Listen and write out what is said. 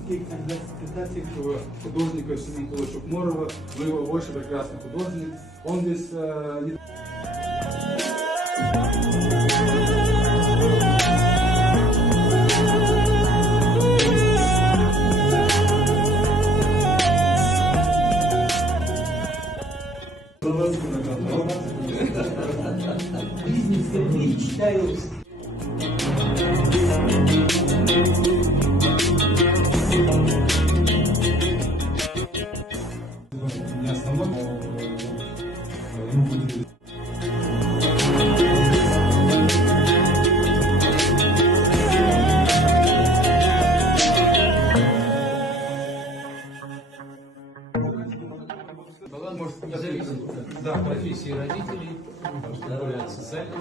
таких интерпретаций художника Семена Шукморова, но его больше прекрасный художник. Он здесь жизни впервые читаю. не основной, ему будет... Может, не зависит от профессии родителей, потому что более социальные.